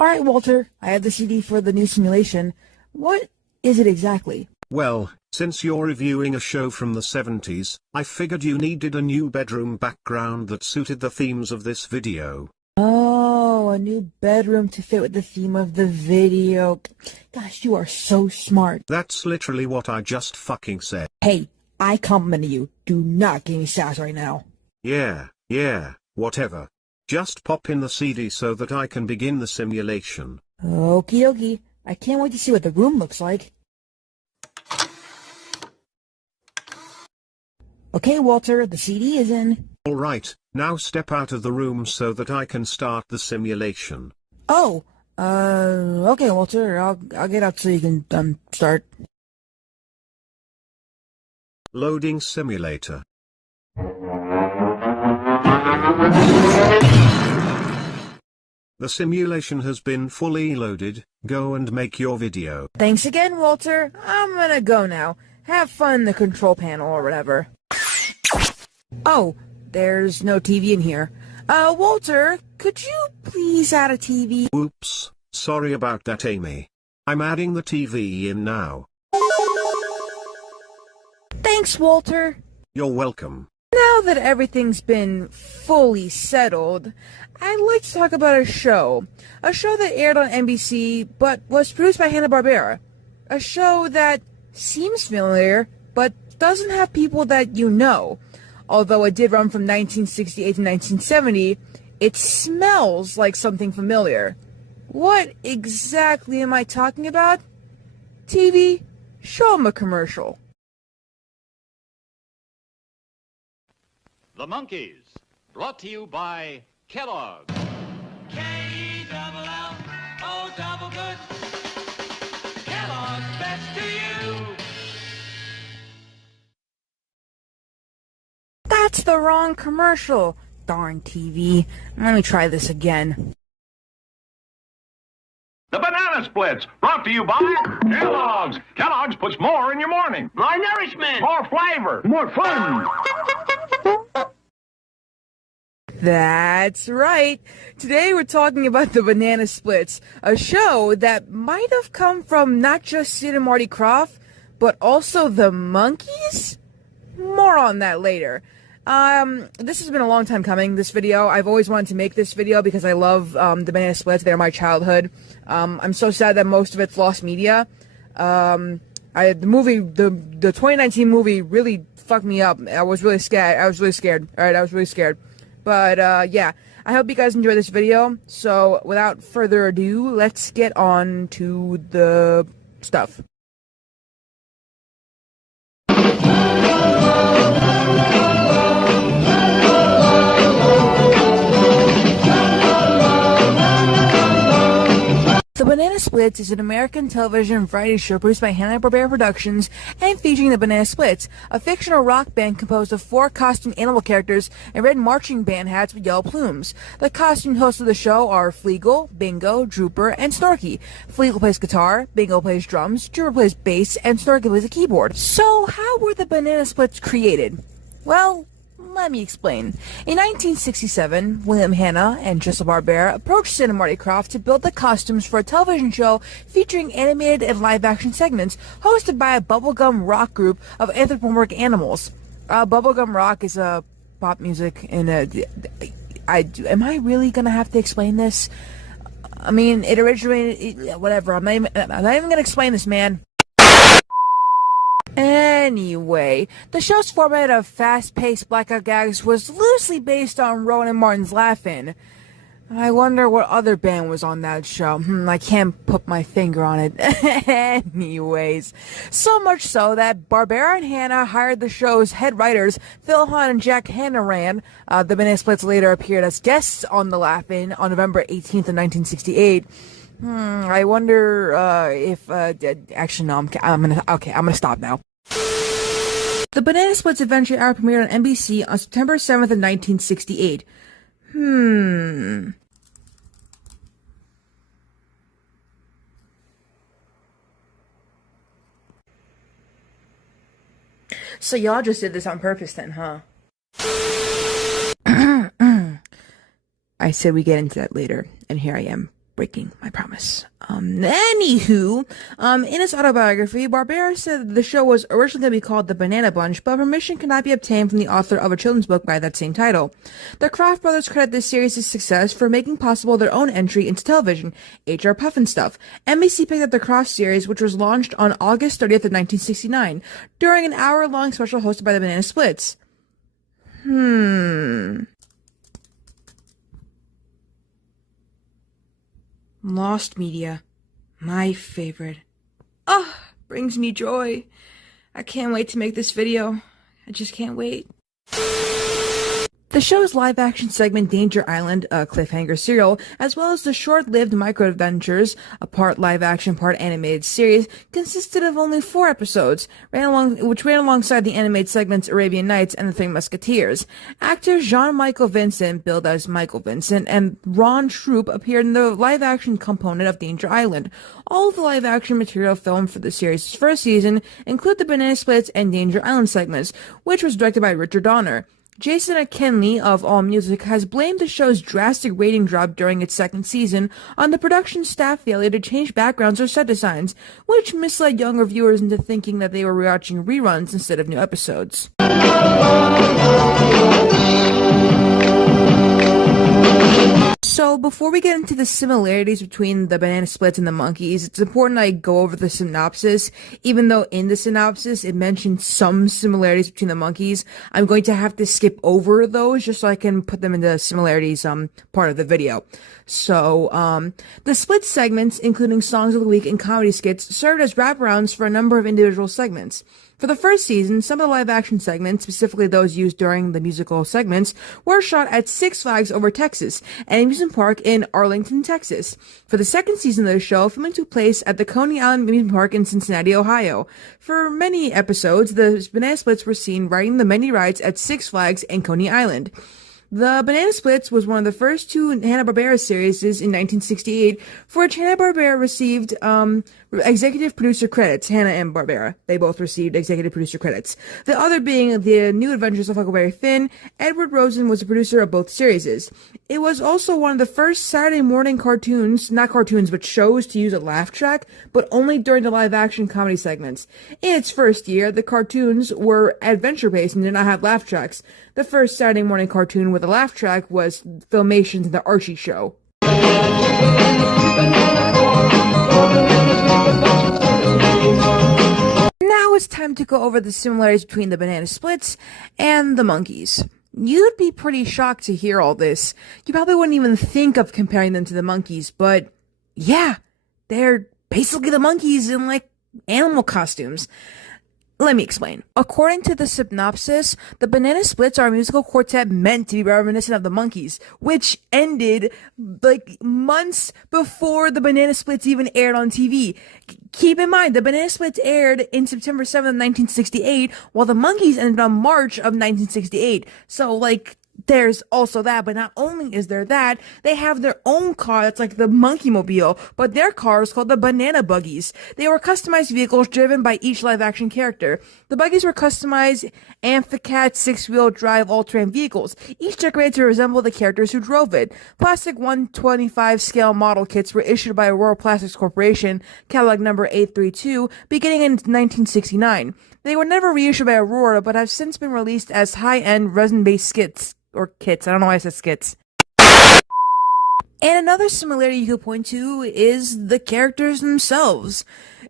Alright, Walter, I have the CD for the new simulation. What is it exactly? Well, since you're reviewing a show from the 70s, I figured you needed a new bedroom background that suited the themes of this video. Oh, a new bedroom to fit with the theme of the video. Gosh, you are so smart. That's literally what I just fucking said. Hey, I complimented you. Do not give me sass right now. Yeah, whatever. Just pop in the CD so that I can begin the simulation. Okie dokie. I can't wait to see what the room looks like. Okay, Walter, the CD is in. Alright, now step out of the room so that I can start the simulation. Oh, okay, Walter, I'll get out so you can, start. Loading simulator. The simulation has been fully loaded. Go and make your video. Thanks again, Walter. I'm gonna go now. Have fun in the control panel or whatever. Oh, there's no TV in here. Walter, could you please add a TV? Oops, sorry about that, Amy. I'm adding the TV in now. Thanks, Walter. You're welcome. Now that everything's been fully settled, I'd like to talk about a show that aired on NBC but was produced by Hanna-Barbera. A show that seems familiar but doesn't have people that you know. Although it did run from 1968 to 1970, it smells like something familiar. What exactly am I talking about? TV? Show 'em a commercial. The Monkees, brought to you by Kellogg's. K-E-double-L-O double good. Kellogg's best to you. That's the wrong commercial. Darn TV. Let me try this again. The Banana Splits, brought to you by Kellogg's. Kellogg's puts more in your morning. More nourishment. More flavor. More fun. That's right. Today we're talking about the Banana Splits, a show that might have come from not just Sid and Marty Krofft, but also the Monkees? More on that later. This has been a long time coming, this video. I've always wanted to make this video because I love, the Banana Splits. They're my childhood. I'm so sad that most of it's lost media. The 2019 movie really fucked me up. I was really scared. Alright, I was really scared. But, yeah. I hope you guys enjoy this video. So, without further ado, let's get on to the stuff. The Banana Splits is an American television variety show produced by Hanna-Barbera Productions and featuring the Banana Splits, a fictional rock band composed of 4 costume animal characters in red marching band hats with yellow plumes. The costume hosts of the show are Fleagle, Bingo, Drooper, and Snorky. Fleagle plays guitar, Bingo plays drums, Drooper plays bass, and Snorky plays a keyboard. So, how were the Banana Splits created? Well, let me explain. In 1967, William Hanna and Jessel Barbera approached Sid and Marty Krofft to build the costumes for a television show featuring animated and live-action segments hosted by a bubblegum rock group of anthropomorphic animals. Bubblegum rock is a pop music in a... am I really gonna have to explain this? I mean, it originated... whatever, I'm not even gonna explain this, man. Anyway, the show's format of fast-paced blackout gags was loosely based on Rowan and Martin's Laugh-In. I wonder what other band was on that show. I can't put my finger on it. Anyways, so much so that Barbera and Hanna hired the show's head writers, Phil Hahn and Jack Hanrahan. The Banana Splits later appeared as guests on the Laugh-In on November 18th of 1968. I wonder, if, actually, no, I'm gonna stop now. The Banana Splits eventually premiered on NBC on September 7th of 1968. So y'all just did this on purpose then, huh? I said we get into that later, and here I am. breaking my promise. Anywho, in his autobiography, Barbera said that the show was originally going to be called The Banana Bunch, but permission could not be obtained from the author of a children's book by that same title. The Krofft brothers credit this series' success for making possible their own entry into television, HR Pufnstuf. NBC picked up the Krofft series, which was launched on August 30th of 1969, during an hour-long special hosted by the Banana Splits. Lost Media. My favorite. Brings me joy. I can't wait to make this video. I just can't wait. The show's live-action segment Danger Island, a cliffhanger serial, as well as the short-lived micro-adventures, a part live-action, part animated series, consisted of only 4 episodes, which ran alongside the animated segments Arabian Nights and The Three Musketeers. Actors Jean-Michael Vincent, billed as Michael Vincent, and Ron Troop appeared in the live-action component of Danger Island. All of the live-action material filmed for the series' first season include the Banana Splits and Danger Island segments, which was directed by Richard Donner. Jason McKinley of AllMusic has blamed the show's drastic rating drop during its second season on the production staff failure to change backgrounds or set designs, which misled younger viewers into thinking that they were rewatching reruns instead of new episodes. So before we get into the similarities between the Banana Splits and the Monkees, it's important I go over the synopsis. Even though in the synopsis it mentions some similarities between the Monkees, I'm going to have to skip over those just so I can put them in the similarities part of the video. So the Split segments, including Songs of the Week and comedy skits, served as wraparounds for a number of individual segments. For the first season, some of the live-action segments, specifically those used during the musical segments, were shot at Six Flags Over Texas, an amusement park in Arlington, Texas. For the second season of the show, filming took place at the Coney Island Amusement Park in Cincinnati, Ohio. For many episodes, the Banana Splits were seen riding the many rides at Six Flags and Coney Island. The Banana Splits was one of the first 2 Hanna-Barbera series in 1968, for which Hanna-Barbera received executive producer credits. Hanna and Barbera, they both received executive producer credits. The other being The New Adventures of Huckleberry Finn. Edward Rosen was the producer of both series. It was also one of the first Saturday morning shows to use a laugh track, but only during the live-action comedy segments. In its first year, the cartoons were adventure-based and did not have laugh tracks. The first Saturday morning cartoon with a laugh track was Filmation's The Archie Show. Now it's time to go over the similarities between the Banana Splits and the Monkees. You'd be pretty shocked to hear all this. You probably wouldn't even think of comparing them to the Monkees, but yeah, they're basically the Monkees in, like, animal costumes. Let me explain. According to the synopsis, the Banana Splits are a musical quartet meant to be reminiscent of the Monkees, which ended like months before the Banana Splits even aired on TV. Keep in mind, the Banana Splits aired in September 7th, 1968, while the Monkees ended on March of 1968. So, like, there's also that, but not only is there that, they have their own car that's like the Monkey Mobile, but their car is called the Banana Buggies. They were customized vehicles driven by each live-action character. The buggies were customized Amphicat 6-wheel drive all-terrain vehicles, each decorated to resemble the characters who drove it. Plastic 1/25 scale model kits were issued by Aurora Plastics Corporation, catalog number 832, beginning in 1969. They were never reissued by Aurora, but have since been released as high-end resin-based kits. I don't know why I said skits. And another similarity you could point to is the characters themselves.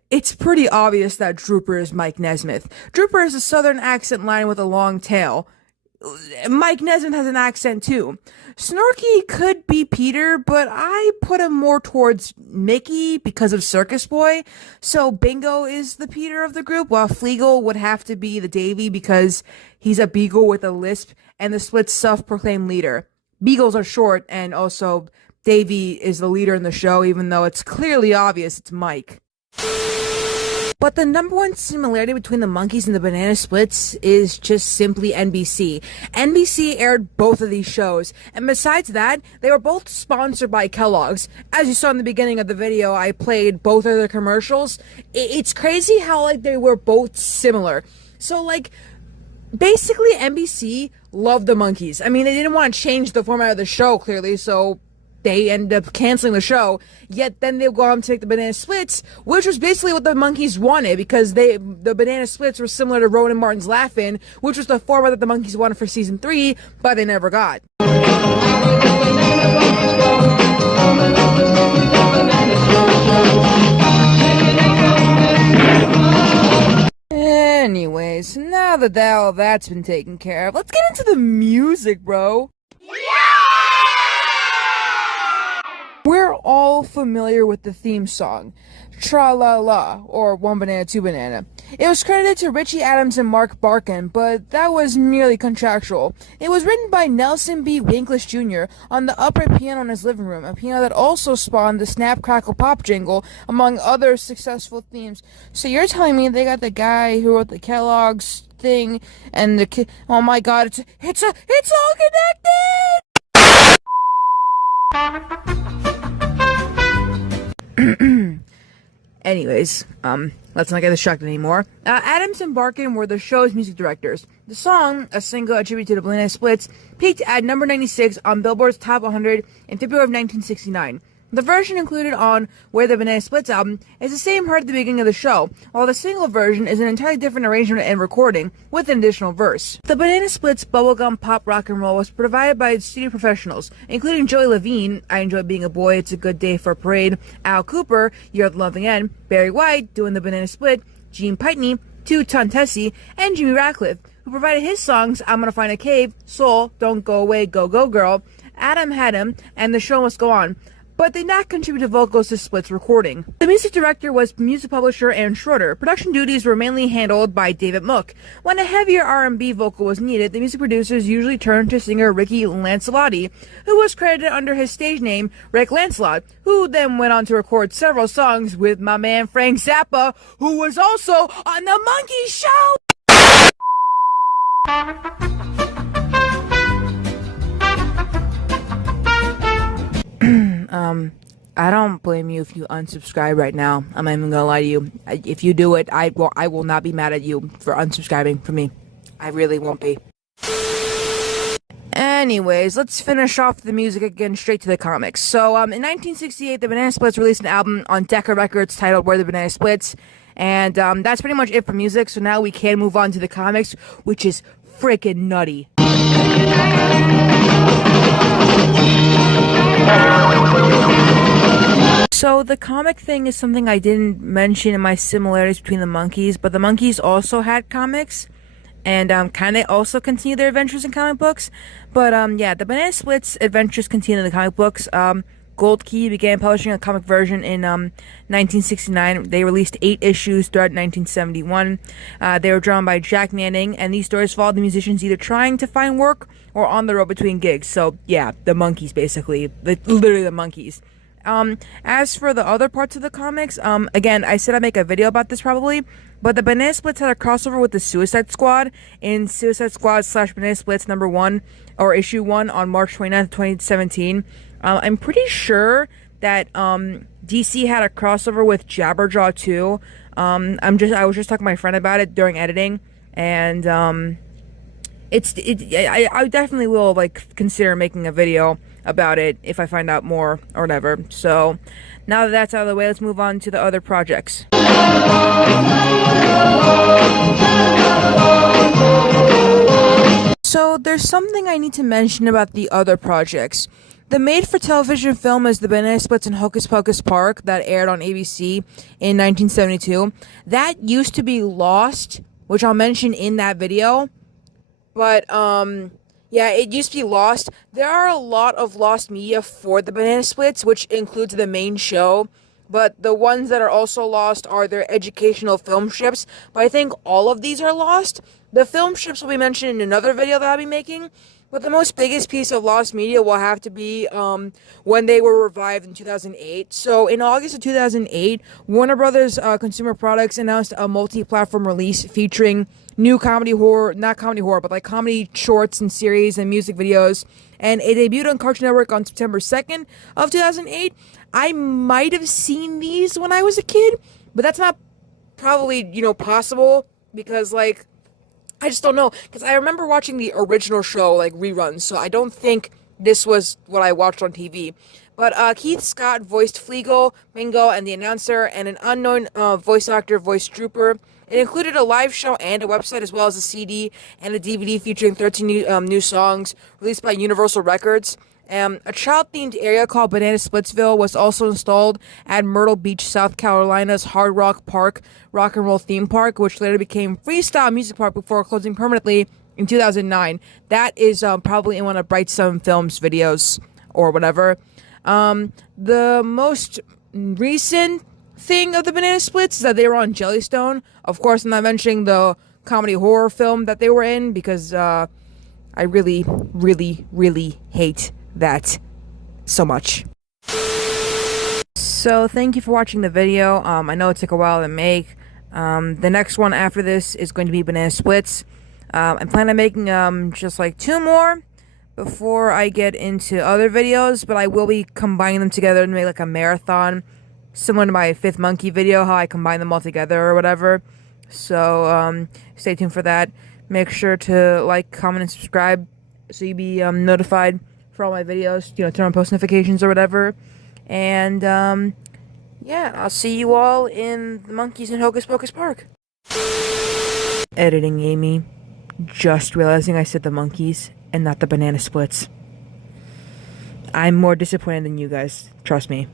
It's pretty obvious that Drooper is Mike Nesmith. Drooper is a southern accent line with a long tail. Mike Nesmith has an accent too. Snorky could be Peter, but I put him more towards Mickey because of Circus Boy. So Bingo is the Peter of the group, while Fleagle would have to be the Davy because he's a beagle with a lisp and the Split's self-proclaimed leader. Beagles are short, and also Davy is the leader in the show, even though it's clearly obvious it's Mike. But the number one similarity between the Monkees and the Banana Splits is just simply NBC. NBC aired both of these shows, and besides that, they were both sponsored by Kellogg's. As you saw in the beginning of the video, I played both of their commercials. It's crazy how, like, they were both similar. So, like, basically NBC loved the Monkees. I mean, they didn't want to change the format of the show, clearly, so they ended up canceling the show. Yet then they'll go on to take the Banana Splits, which was basically what the Monkees wanted, because the Banana Splits were similar to Rowan and Martin's Laugh-In, which was the format that the Monkees wanted for season 3, but they never got. Anyways, now that all that's been taken care of, let's get into the music, bro. We're all familiar with the theme song, Tra-La-La, or One Banana, Two Banana. It was credited to Richie Adams and Mark Barkin, but that was merely contractual. It was written by Nelson B. Winkless Jr. on the upright piano in his living room, a piano that also spawned the Snap Crackle Pop jingle, among other successful themes. So you're telling me they got the guy who wrote the Kellogg's thing, and oh my god, it's all connected! Anyways, let's not get distracted anymore. Adams and Barkin were the show's music directors. The song, a single attributed to the Banana Splits, peaked at number 96 on Billboard's Top 100 in February of 1969. The version included on Where the Banana Splits album is the same heard at the beginning of the show, while the single version is an entirely different arrangement and recording, with an additional verse. The Banana Splits bubblegum pop rock and roll was provided by studio professionals, including Joey Levine, I Enjoy Being a Boy, It's a Good Day for a Parade, Al Cooper, You're the Loving End, Barry White, Doing the Banana Split, Gene Pitney, Two Ton Tessie, and Jimmy Ratcliffe, who provided his songs I'm Gonna Find a Cave, Soul, Don't Go Away, Go Go Girl, Adam Had Him, and The Show Must Go On, but did not contribute vocals to Split's recording. The music director was music publisher Aaron Schroeder. Production duties were mainly handled by David Mook. When a heavier R&B vocal was needed, the music producers usually turned to singer Ricky Lancelotti, who was credited under his stage name Rick Lancelot, who then went on to record several songs with my man Frank Zappa, who was also on the Monkees show! I don't blame you if you unsubscribe right now. I'm not even gonna lie to you. If you do it, I will not be mad at you for unsubscribing from me. I really won't be. Anyways, let's finish off the music again, straight to the comics. So, in 1968, the Banana Splits released an album on Decca Records titled Where the Banana Splits, and that's pretty much it for music. So now we can move on to the comics, which is freaking nutty. So the comic thing is something I didn't mention in my similarities between the Monkees, but the Monkees also had comics, and kind of also continue their adventures in comic books. But yeah, the Banana Splits adventures continue in the comic books. Gold Key began publishing a comic version in 1969. They released 8 issues throughout 1971. They were drawn by Jack Manning, and these stories followed the musicians either trying to find work or on the road between gigs. So yeah, the Monkees basically, literally the Monkees. As for the other parts of the comics, again, I said I'd make a video about this probably, but the Banana Splits had a crossover with the Suicide Squad in Suicide Squad / Banana Splits number 1, or issue 1 on March 29th, 2017. I'm pretty sure that, DC had a crossover with Jabberjaw too. I was just talking to my friend about it during editing, and, I definitely will, like, consider making a video about it if I find out more or whatever. So now that that's out of the way, let's move on to the other projects. So there's something I need to mention about the other projects. The made-for-television film is The Banana Splits and Hocus Pocus Park that aired on ABC in 1972. That used to be lost, which I'll mention in that video. But, yeah, it used to be lost. There are a lot of lost media for the Banana Splits, which includes the main show. But the ones that are also lost are their educational film strips. But I think all of these are lost. The film strips will be mentioned in another video that I'll be making. But the most biggest piece of lost media will have to be when they were revived in 2008. So in August of 2008, Warner Brothers Consumer Products announced a multi-platform release featuring new comedy horror, not comedy horror, but like comedy shorts and series and music videos. And it debuted on Cartoon Network on September 2nd of 2008. I might have seen these when I was a kid, but that's not probably, possible because, like, I just don't know, because I remember watching the original show, like, reruns, so I don't think this was what I watched on TV. But Keith Scott voiced Fleagle, Mingo, and the announcer, and an unknown voice actor voiced Drooper. It included a live show and a website, as well as a CD and a DVD featuring 13 new songs released by Universal Records. A child-themed area called Banana Splitsville was also installed at Myrtle Beach, South Carolina's Hard Rock Park Rock and Roll Theme Park, which later became Freestyle Music Park before closing permanently in 2009. That is probably in one of Bright Sun Films videos or whatever. The most recent thing of the Banana Splits is that they were on Jellystone. Of course, I'm not mentioning the comedy horror film that they were in because I really, really, really hate that so much. So thank you for watching the video. I know it took a while to make. The next one after this is going to be Banana Splits. I plan on making just like 2 more before I get into other videos, but I will be combining them together to make like a marathon, similar to my 5th Monkey video, how I combine them all together or whatever. So stay tuned for that. Make sure to like, comment, and subscribe so you'll be notified for all my videos. You know, turn on post notifications or whatever. And yeah, I'll see you all in the Monkees and Hocus Pocus Park. Editing Amy. Just realizing I said the Monkees and not the Banana Splits. I'm more disappointed than you guys. Trust me.